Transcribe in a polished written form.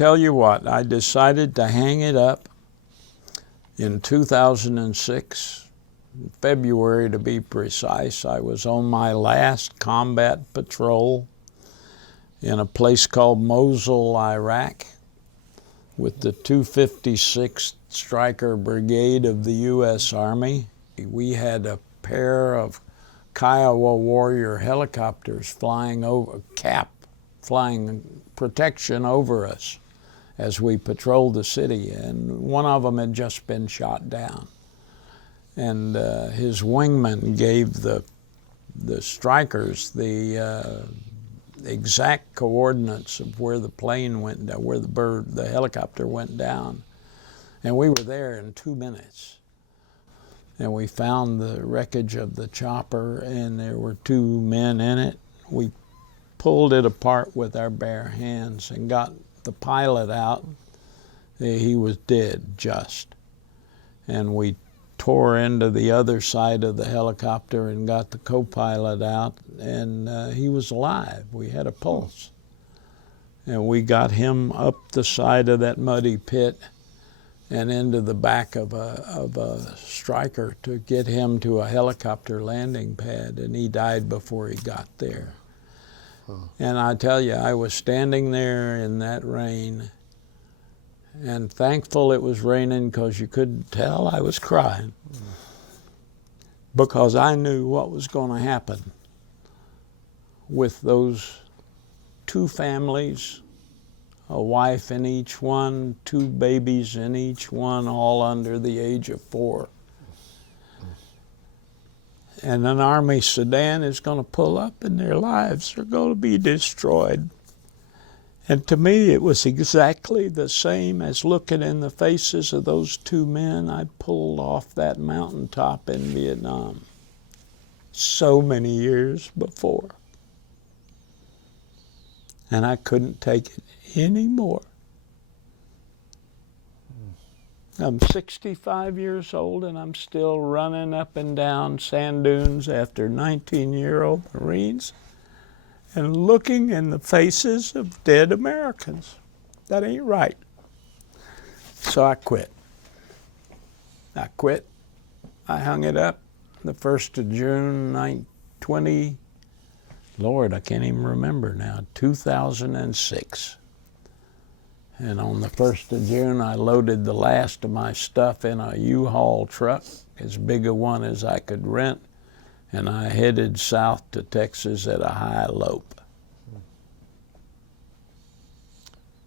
tell you what, I decided to hang it up in 2006, February to be precise. I was on my last combat patrol in a place called Mosul, Iraq, with the 256th Stryker Brigade of the U.S. Army. We had a pair of Kiowa Warrior helicopters flying over, flying protection over us as we patrolled the city, and one of them had just been shot down. And his wingman gave the strikers the exact coordinates of where the plane went down, where the helicopter went down. And we were there in 2 minutes. And we found the wreckage of the chopper, and there were 2 men in it. We pulled it apart with our bare hands and got the pilot out. He was dead, just. And we tore into the other side of the helicopter and got the co-pilot out, and he was alive. We had a pulse. And we got him up the side of that muddy pit and into the back of a Stryker to get him to a helicopter landing pad, and he died before he got there. And I tell you, I was standing there in that rain, and thankful it was raining, because you couldn't tell I was crying, because I knew what was going to happen with those 2 families, a wife in each one, 2 babies in each one, all under the age of 4. And an army sedan is going to pull up, and their lives are going to be destroyed. And to me, it was exactly the same as looking in the faces of those 2 men I pulled off that mountaintop in Vietnam so many years before. And I couldn't take it anymore. I'm 65 years old, and I'm still running up and down sand dunes after 19-year-old Marines and looking in the faces of dead Americans. That ain't right. So I quit. I hung it up the 1st of June, 2006. And on the 1st of June, I loaded the last of my stuff in a U-Haul truck, as big a one as I could rent, and I headed south to Texas at a high lope.